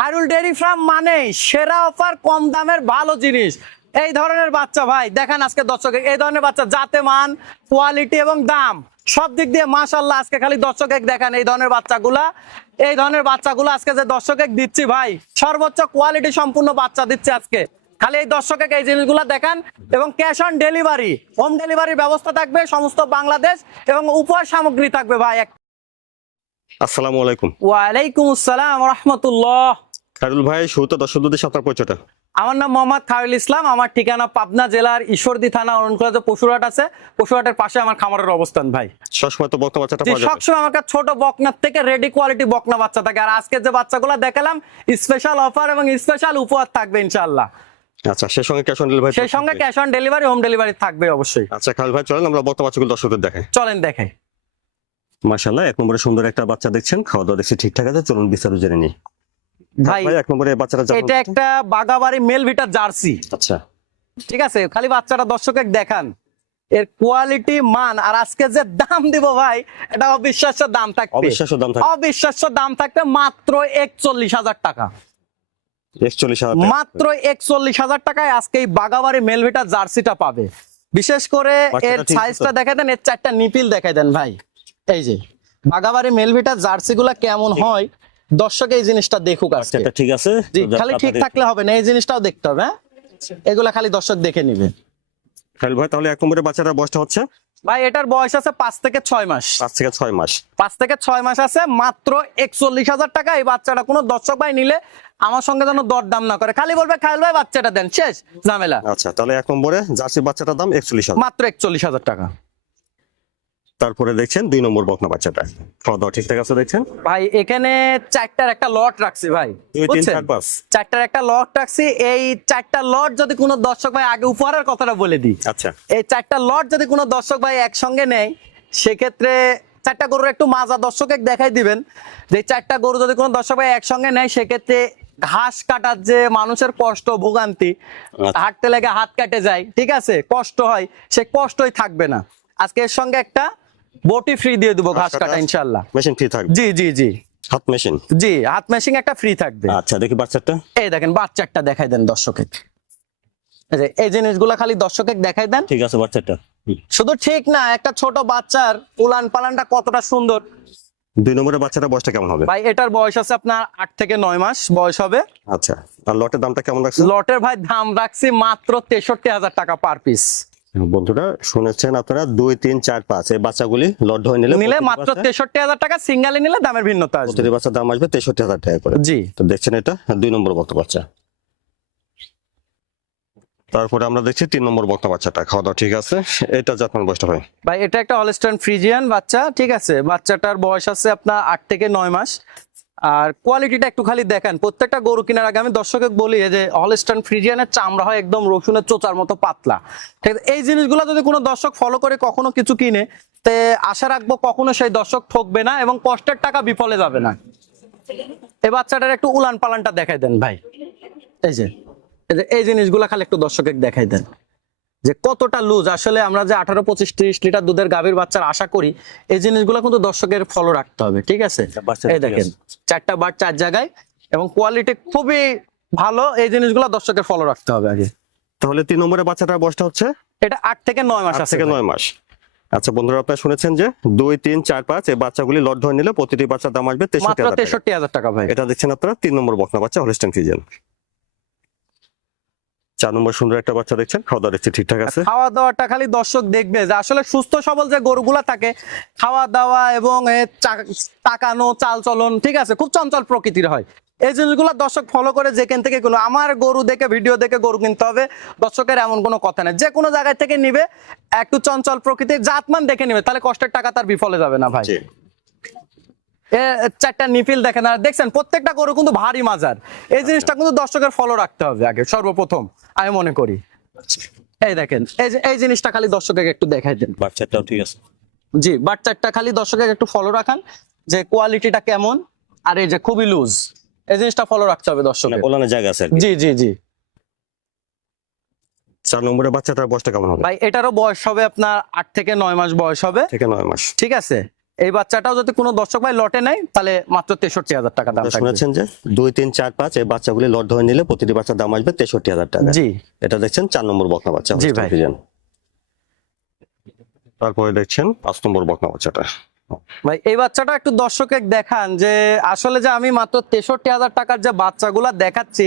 হারুল dairy farm মানে সেরা offer কম দামের ভালো জিনিস। এই ধরনের বাচ্চা ভাই দেখেন আজকে দর্শক এই ধরনের বাচ্চা জাতে মান কোয়ালিটি এবং দাম সব দিক দিয়ে মাশাল্লাহ আজকে খালি দর্শক এক দেখেন এই ধরনের বাচ্চাগুলা। এই ধরনের বাচ্চাগুলো আজকে যে দর্শক এক দিচ্ছি ভাই সর্বোচ্চ কোয়ালিটি সম্পূর্ণ বাচ্চা দিচ্ছে আজকে। খালি এই দর্শকে এই জিনিসগুলো দেখান এবং ক্যাশ অন ডেলিভারি হোম ডেলিভারির ব্যবস্থা থাকবে সমস্ত বাংলাদেশ এবং উপহার সামগ্রী থাকবে ভাই। এক আসসালামু আলাইকুম। ওয়ালাইকুম আসসালাম রহমতুল্লাহ। খায়রুল ভাই শুরুতে সাথে আপনার পরিচয়টা। আমার নাম মোহাম্মদ খায়রুল ইসলাম আমার ঠিকানা পাবনা জেলার ঈশ্বরদী থানা অরণকুলা যে পশুরহাট আছে। পশুরহাটের পাশে আমার খামারের অবস্থান ভাই। সবসময় তো বক্তা বাচ্চাটা পাওয়া যাবে। সবসময় আমার কাছে ছোট বকনার থেকে রেডি কোয়ালিটি বকনা বাচ্চা থাকে। আর আজকে যে বাচ্চাগুলো দেখালাম স্পেশাল অফার এবং স্পেশাল উপহার থাকবে ইনশাল্লাহ আচ্ছা সেই সঙ্গে ক্যাশ অন ডেলিভারি সেই সঙ্গে cash on delivery home delivery থাকবে অবশ্যই। আচ্ছা খায়রুল ভাই চলেন আমরা বক্তা বাচ্চাগুলো দর্শকদের দেখাই। চলেন দেখাই। মাশাআল্লাহ এক নম্বরে সুন্দর একটা বাচ্চা দেখছেন। খাওয়া দাওয়া দেখছি ঠিকঠাক আছে চলুন বিস্তারিত জেনে নিই। ভাই এক নম্বরে বাচ্চাটা এটা একটা বাগাবাড়ি মেল ভিটার জার্সি। আচ্ছা। ঠিক আছে খালি বাচ্চাটা দর্শকে দেখান। এর কোয়ালিটি মান আর আজকে যে দাম দিব ভাই এটা অবিশ্বাস্য দাম থাকবে। অবিশ্বাস্য দাম থাকে অবিশ্বাস্য দাম থাকবে মাত্র একচল্লিশ হাজার টাকা। মাত্র একচল্লিশ হাজার টাকায় আজকে এই বাগাবাড়ি মেলভিটা জার্সিটা পাবে। বিশেষ করে এর সাইজটা। দেখাই দেন এর চারটা নিপিল দেখাই দেন ভাই। এই যে বাগাবাড়ি মেলভিটা জার্সি গুলা কেমন হয় দর্শক এই জিনিসটা দেখুক আজকে। ঠিক আছে। খালি ঠিক থাকলে হবে না এই জিনিসটাও দেখতে হবে হ্যাঁ? এগুলা খালি দর্শক দেখে নিবে। খায়রুল ভাই তাহলে এক নম্বরে বাচ্চাটার বয়সটা হচ্ছে? ভাই এটার বয়স আছে পাঁচ থেকে ছয় মাস। পাঁচ থেকে ছয় মাস। পাঁচ থেকে ছয় মাস আছে মাত্র একচল্লিশ হাজার টাকা। এই বাচ্চাটা কোনো দর্শক ভাই নিলে আমার সঙ্গে যেন দরদাম না করে। খালি বলবে খাইল ভাই বাচ্চাটা দেন শেষ ঝামেলা। আচ্ছা তাহলে এক নম্বরে জার্সি বাচ্চাটার দাম একচল্লিশ মাত্র একচল্লিশ হাজার টাকা। তারপরে দেখছেন দুই নম্বর বকনা বাচ্চাটা। খাওয়া দাওয়া ঠিকঠাক আছে দেখছেন? ভাই এখানে চারটার একটা লট রাখছি ভাই চারটার একটা লট রাখছি। এই চারটা লট যদি কোনো দর্শক ভাই আগে উপহারের কথাটা বলে দিই। আচ্ছা। এই চারটা লট যদি কোনো দর্শক ভাই একসঙ্গে নেয় সেক্ষেত্রে চারটা গরুর একটু মাজা দর্শকে দেখাই দিবেন। যে চারটা গরু যদি কোনো দর্শক ভাই একসঙ্গে নেয় সেক্ষেত্রে ঘাস কাটার যে মানুষের কষ্ট ভোগান্তি আচ্ছা। হাঁটতে লেগে হাত কাটে যায় ঠিক আছে? কষ্ট হয় সে কষ্টই থাকবে না। আজকে এর সঙ্গে একটা বটি ফ্রি দিয়ে দেবো ঘাস কাটা ইনশাল্লাহ। মেশিন ফ্রি থাকবে। জি জি জি। হাত মেশিন জি হাত মেশিং একটা ফ্রি থাকবে। আচ্ছা দেখি বাচ্চাটা। এই দেখেন বাচ্চাটা দেখাই দেন দর্শকে এই যে এই জিনিসগুলা খালি দর্শকে দেখাই দেন। ঠিক আছে বাচ্চাটা। শুধু ঠিক না একটা ছোট বাচ্চার উলান পালানটা কতটা সুন্দর। দুই নম্বরের বাচ্চাটা বয়সটা কেমন হবে? ভাই এটার বয়স আছে আপনার আট থেকে নয় মাস বয়স হবে। আচ্ছা আর লটের দামটা কেমন রাখছে লটের ভাই দাম রাখছি মাত্র তেষট্টি হাজার টাকা পার পিস বন্ধুরা শুনেছেন আপনারা দুই তিন চার পাঁচ এই বাচ্চাগুলি হয়ে নিলে নিলে মাত্র তেষট্টি হাজার টাকা সিঙ্গালে নিলে দামের ভিন্নতা আসবে। প্রতিটি বাচ্চার দাম আসবে তেষট্টি হাজার টাকা করে। জি। তো দেখছেন এটা দুই নম্বর বক্তা বাচ্চা। তারপরে আমরা দেখছি তিন নম্বর বক্তা বাচ্চাটা খাওয়া দাওয়া ঠিক আছে? এটা জাতমান বয়সটা হয় ভাই এটা একটা হলস্টার্ন ফ্রিজিয়ান বাচ্চা ঠিক আছে? বাচ্চাটার বয়স আছে আপনার আট থেকে নয় মাস। আর কোয়ালিটিটা একটু খালি দেখেন, প্রত্যেকটা গরু কেনার আগে আমি দর্শকে বলি যে হলস্টার্ন ফ্রিজিয়ানের চামড়া হয় একদম রসুনের চোচার মতো পাতলা। ঠিক আছে, এই জিনিসগুলো যদি কোনো দর্শক ফলো করে কখনো কিছু কিনে, তে আশা রাখব কখনো সেই দর্শক ঠকবে না এবং কষ্টের টাকা বিফলে যাবে না। এ বাচ্চাটার একটু উলান পালানটা দেখাই দেন ভাই। এই যে, এই জিনিসগুলো খালি একটু দর্শকে দেখাই দেন। যে কতটা লুজ? আসলে আমরা যে আঠারো পঁচিশ ত্রিশ লিটার দুধের গাভীর বাচ্চার আশা করি এই জিনিসগুলো কিন্তু দর্শকের ফলো রাখতে হবে ঠিক আছে? এই দেখেন চারটা বার চার জায়গায় এবং কোয়ালিটি খুবই ভালো এই জিনিসগুলো দর্শকের ফলো রাখতে হবে আগে। তাহলে তিন নম্বরের বাচ্চাটার বয়সটা হচ্ছে? এটা আট থেকে নয় মাস আট থেকে নয় মাস। আচ্ছা বন্ধুরা আপনারা শুনেছেন যে দুই তিন চার পাঁচ এই বাচ্চাগুলি লট ধরে নিলে প্রতিটি বাচ্চার দাম আসবে তেষট্টি হাজার টাকা। ভাই। এটা দেখছেন আপনারা তিন নম্বর বকনা বাচ্চা হলিস্টান ফিজিয়ান চার নম্বর সুন্দর একটা বাচ্চা দেখছেন খাওয়া দাওয়া দেখছি ঠিকঠাক আছে? খাওয়া দাওয়াটা খালি দর্শক দেখবে যে আসলে সুস্থ সবল যে গরুগুলা থাকে খাওয়া দাওয়া এবং তাকানো চাল চলন ঠিক আছে খুব চঞ্চল প্রকৃতির হয়। এই জিনিসগুলো দর্শক ফলো করে যেখান থেকে কোনো আমার গরু দেখে ভিডিও দেখে গরু কিনতে হবে দর্শকের এমন কোনো কথা নেই। যে কোনো জায়গায় থেকে নিবে একটু চঞ্চল প্রকৃতির জাতমান দেখে নিবে তাহলে কষ্টের টাকা তার বিফলে যাবে না ভাই। চারটা নিপিল দেখেন আর দেখছেন প্রত্যেকটা গরু কিন্তু ভারী মাজার। এই জিনিসটা কিন্তু দর্শকের ফলো রাখতে হবে আগে সর্বপ্রথম আমি মনে করি। এই দেখেন এই যে এই জিনিসটা খালি দর্শকের একটু দেখাই দেন। বাচ্চাটাও ঠিক আছে। জি বাচ্চারটা খালি দর্শকের একটু ফলো রাখান যে কোয়ালিটিটা কেমন আর এই যে খুবই লুজ এই জিনিসটা ফলো রাখতে হবে মানে দর্শকের ওলানের জায়গা আছে জি জি জি। চার নম্বরের বাচ্চাটার বয়সটা কেমন হবে? ভাই এটারও বয়স হবে আপনার আট থেকে নয় মাস বয়স হবে। থেকে নয় মাস। ঠিক আছে? এই বাচ্চাটাও যদি কোনো দর্শক ভাই লটে নেয় তাহলে মাত্র তেষট্টি হাজার টাকা দাম শুনেছেন যে দুই তিন চার পাঁচ এই বাচ্চাগুলি লট ধরে নিলে প্রতিটি বাচ্চার দাম আসবে তেষট্টি হাজার টাকা। জি। এটা দেখছেন চার নম্বর বকনা বাচ্চা জি ভাই। তারপরে দেখছেন পাঁচ নম্বর বকনা বাচ্চাটা। ভাই এই বাচ্চাটা একটু দর্শকে দেখান যে আসলে যে আমি মাত্র তেষট্টি হাজার টাকার যে বাচ্চাগুলা দেখাচ্ছি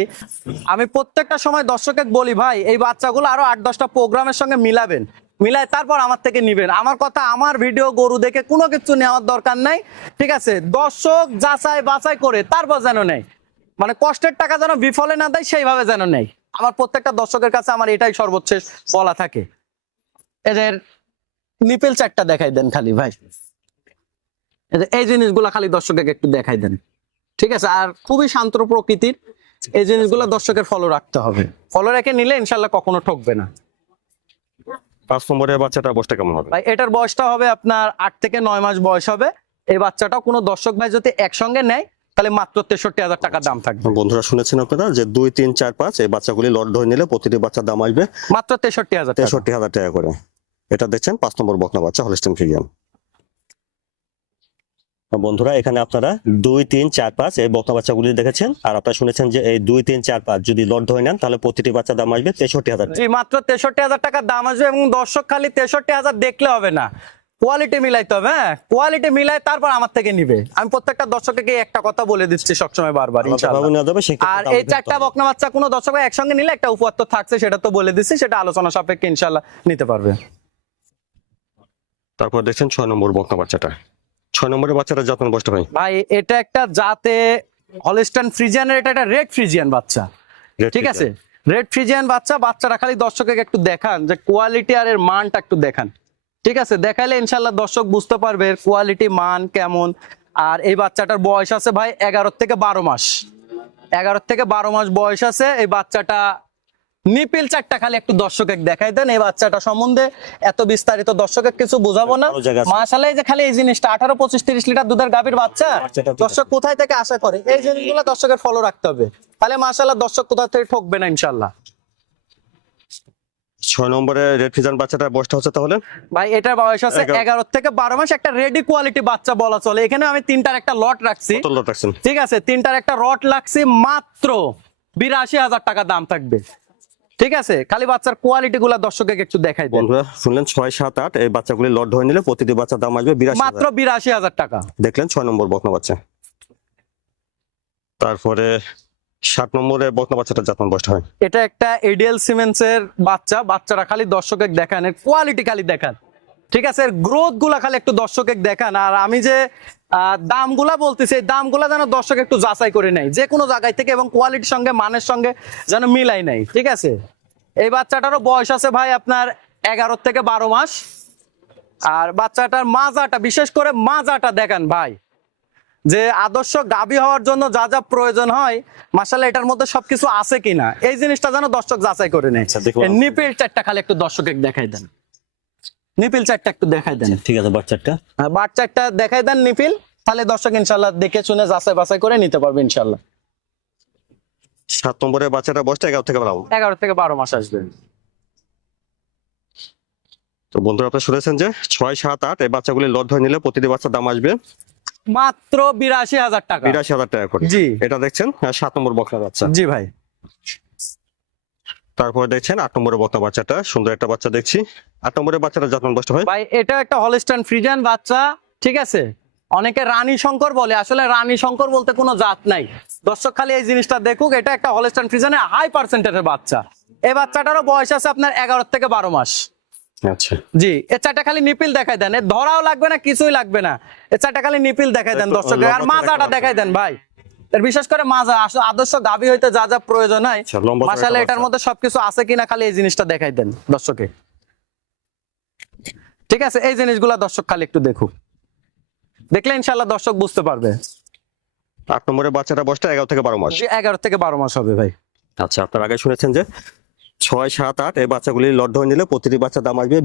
আমি প্রত্যেকটা সময় দর্শকে বলি ভাই এই বাচ্চাগুলো আরও আট দশটা প্রোগ্রামের সঙ্গে মিলাবেন। মিলাই তারপর আমার থেকে নিবেন। আমার কথা, আমার ভিডিও, গরু দেখে কোনো কিছু নেওয়ার দরকার নাই। ঠিক আছে? দর্শক যাচাই বাছাই করে তারপর যেন নেয়। মানে কষ্টের টাকা যেন বিফলে না দেয়, সেইভাবে যেন নেয়। আমার প্রত্যেকটা দর্শকের কাছে আমার এটাই সর্বোচ্চ বলা থাকে। এদের নিপেল চারটা দেখাই দেন খালি ভাই। এই জিনিসগুলো খালি দর্শকের একটু দেখাই দেন। ঠিক আছে? আর খুবই শান্ত প্রকৃতির এই জিনিসগুলো দর্শকের ফলো রাখতে হবে। ফলো রেখে নিলে ইনশাল্লাহ কখনো ঠকবে না। পাঁচ নম্বরের বাচ্চাটা বয়সটা কেমন হবে? ভাই এটার বয়সটা হবে আপনার আট থেকে নয় মাস বয়স হবে। এই বাচ্চাটাও কোনো দর্শক ভাই যদি একসঙ্গে নেয় তাহলে মাত্র তেষট্টি হাজার টাকার দাম থাকবে। বন্ধুরা শুনেছেন আপনারা যে দুই তিন চার পাঁচ এই বাচ্চাগুলি লট ধরে নিলে প্রতিটি বাচ্চার দাম আসবে মাত্র তেষট্টি হাজার তেষট্টি হাজার টাকা করে। এটা দেখছেন পাঁচ নম্বর বকনা বাচ্চা হলিস্টেন ফ্রিজিয়ান বন্ধুরা এখানে আপনারা দুই তিন চার পাঁচ এই বকনা বাচ্চাগুলি দেখেছেন। আর আপনারা শুনেছেন যে এই দুই তিন চার পাঁচ যদি লট ধরে নেন তাহলে প্রতিটি বাচ্চা দাম আসবে তেষট্টি হাজার মাত্র তেষট্টি হাজার টাকা দাম আসবে এবং দর্শক খালি তেষট্টি হাজার দেখলে হবে না। কোয়ালিটি মিলাইতে হবে হ্যাঁ? কোয়ালিটি মিলাই তারপর আমার থেকে নিবে। আমি প্রত্যেকটা দর্শককে একটা কথা বলে দিচ্ছি সবসময় বারবার আর এই চারটা বকনা বাচ্চা কোনো দর্শক একসঙ্গে নিলে একটা উপহার তো থাকছে সেটা তো বলে দিচ্ছি সেটা আলোচনা সাপেক্ষে ইনশাল্লাহ নিতে পারবে। তারপর দেখছেন ছয় নম্বর বকনা বাচ্চাটা। ছয় নম্বরের বাচ্চাটা যত্ন বসতে ভাই ভাই এটা একটা জাতে হলিস্টান ফ্রিজিয়ানের এটা একটা রেড ফ্রিজিয়ান বাচ্চা। ঠিক আছে? রেড ফ্রিজিয়ান বাচ্চা বাচ্চারা খালি দর্শকে একটু দেখান যে কোয়ালিটি আর এর মানটা একটু দেখান। ঠিক আছে? দেখাইলে ইনশাল্লাহ দর্শক বুঝতে পারবে কোয়ালিটি মান কেমন। আর এই বাচ্চাটার বয়স আছে ভাই এগারো থেকে বারো মাস। এগারো থেকে বারো মাস বয়স আছে এই বাচ্চাটা নিপিল চারটা খালি একটু দর্শকে দেখাই দেন এই বাচ্চাটা সম্বন্ধে এত বিস্তারিত দর্শকের কিছু বোঝাবো না। মাসালে যে খালি এই জিনিসটা আঠারো পঁচিশ তিরিশ লিটার দুধের গাভীর বাচ্চা। দর্শক কোথায় থেকে আশা করে? এই জিনিসগুলো দর্শকের ফলো রাখতে হবে। তাহলে মাসাল্লাহ দর্শক কোথা থেকে ঠকবে না ইনশাল্লাহ ছয় নম্বরে রেড ফিজান বাচ্চাটা বয়সটা হচ্ছে তাহলে? ভাই এটার বয়স আছে এগারো। থেকে বারো মাস। একটা রেডি কোয়ালিটি বাচ্চা বলা চলে। এখানে আমি তিনটার একটা লট রাখছি। ঠিক আছে তিনটার একটা রট লাগছে মাত্র বিরাশি হাজার টাকা দাম থাকবে। ঠিক আছে? খালি বাচ্চার কোয়ালিটি গুলা দর্শকের একটু দেখাই বন্ধুরা শুনলেন ছয় সাত আট এই বাচ্চাগুলি লট ধরে নিলে প্রতিটি বাচ্চার দাম আসবে বিরাশি মাত্র বিরাশি হাজার টাকা। দেখলেন ছয় নম্বর বকনা বাচ্চা। তারপরে সাত নম্বরে বকনা বাচ্চাটা হয়। এটা একটা এডিএল সিমেন্টস এর বাচ্চা। বাচ্চারা খালি দর্শকের দেখান কোয়ালিটি খালি দেখান। ঠিক আছে এর গ্রোথগুলা খালি একটু দর্শকে দেখান। আর আমি যে আহ, দামগুলা বলতেছি এই দামগুলা যেন দর্শক একটু যাচাই করে নেয়। যে কোনো জায়গায় থেকে এবং কোয়ালিটির সঙ্গে মানের সঙ্গে যেন মিলাই নেই ঠিক আছে? এই বাচ্চাটারও বয়স আছে ভাই আপনার এগারো থেকে বারো মাস। আর বাচ্চাটার মাজাটা বিশেষ করে মাজাটা দেখান ভাই। যে আদর্শ গাবি হওয়ার জন্য যা যা প্রয়োজন হয় মাসাল্লাহ এটার মধ্যে সবকিছু আছে কিনা? এই জিনিসটা যেন দর্শক যাচাই করে নেয়। আচ্ছা। নিপিল চারটা খালি একটু দর্শকে দেখাই দেন। নিপিল চারটা একটু দেখাই দেন। ঠিক আছে বাচ্চাটা চারটা। দেখাই দেন নিপিল তাহলে দর্শক ইনশাল্লাহ দেখে শুনে যাচাই বাছাই করে নিতে পারবে ইনশাল্লাহ সাত নম্বরে বাচ্চাটা বয়সটা এগারো থেকে বাড়াবো এগারো থেকে বারো মাস আসবে। তো বন্ধুরা আপনারা শুনেছেন যে ছয় সাত আট এই বাচ্চাগুলি লট ধরে নিলে প্রতিটি বাচ্চার দাম আসবে মাত্র বিরাশি হাজার টাকা। বিরাশি হাজার টাকা করে। জি। এটা দেখছেন সাত নম্বর বকনা বাচ্চা। জি ভাই। তারপরে দেখছেন আট নম্বরের বকনা বাচ্চাটা সুন্দর একটা বাচ্চা দেখছি। আট নম্বরের বাচ্চাটা যত্ন বয়সটা হয় ভাই এটা একটা হলিস্টান ফ্রিজান বাচ্চা ঠিক আছে? অনেকে রানী শঙ্কর বলে আসলে রানী শঙ্কর বলতে কোনো জাত নাই। দর্শক খালি এই জিনিসটা দেখুক এটা একটা হলিস্টান ফ্রিজানের হাই পার্সেন্টেজের বাচ্চা। এই বাচ্চাটারও বয়স আছে আপনার এগারো থেকে বারো মাস। আচ্ছা। জি এ চারটা খালি নিপিল দেখাই দেন। এ ধরাও লাগবে না কিছুই লাগবে না। এ চারটা খালি নিপিল দেখাই দেন দর্শক আর মাজাটা দেখাই দেন ভাই। এর বিশেষ করে মাজা আদর্শ গাভী হইতে যা যা প্রয়োজন হয় আচ্ছা, মাসালে এটার মধ্যে সবকিছু আছে কিনা খালি এই জিনিসটা দেখাই দেন দর্শকে। ঠিক আছে এই জিনিসগুলা দর্শক খালি একটু দেখুক। দেখলে ইনশাল্লাহ দর্শক বুঝতে পারবে। আট নম্বরের বাচ্চাটা বয়সটা এগারো থেকে বারো মাস। এগারো থেকে বারো মাস হবে ভাই। আচ্ছা আপনার আগে শুনেছেন যে ছয় সাত আট এই বাচ্চাগুলি লট ধরে নিলে প্রতিটি বাচ্চার দাম আসবে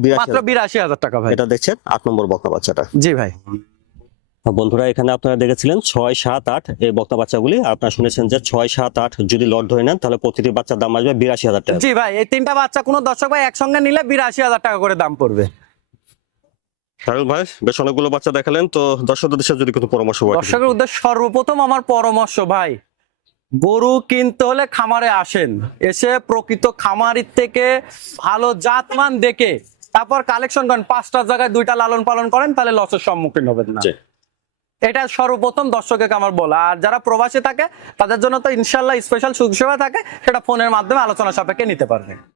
বিরাশি হাজার। টাকা ভাই। এটা দেখছেন আট নম্বর বকা বাচ্চাটা। জি ভাই। বন্ধুরা এখানে আপনারা দেখেছিলেন ছয় সাত আট এই বকনা বাচ্চাগুলি। আপনারা শুনেছেন যে ছয় সাত আট যদি লট ধরে নেন তাহলে প্রতিটি বাচ্চার দাম আসবে বিরাশি হাজার টাকা। জি ভাই এই তিনটা বাচ্চা কোনো দর্শক ভাই একসঙ্গে নিলে বিরাশি হাজার টাকা করে দাম পড়বে। ভাই বেশ অনেকগুলো বাচ্চা দেখালেন তো দর্শকদের দেশে যদি কোনো পরামর্শ হয়। দর্শকের উদ্দেশ্যে সর্বপ্রথম আমার পরামর্শ ভাই গরু কিনতে হলে খামারে আসেন। এসে প্রকৃত খামারির থেকে ভালো জাতমান দেখে তারপর কালেকশন করেন। পাঁচটা জায়গায় দুইটা লালন পালন করেন তাহলে লসের সম্মুখীন হবেন না। এটা সর্বপ্রথম দর্শককে আমার বলা। আর যারা প্রবাসী থাকে, তাদের জন্য তো ইনশাল্লাহ স্পেশাল সুযোগ সেবা থাকে, সেটা ফোনের মাধ্যমে আলোচনা সাপেক্ষে নিতে পারবে।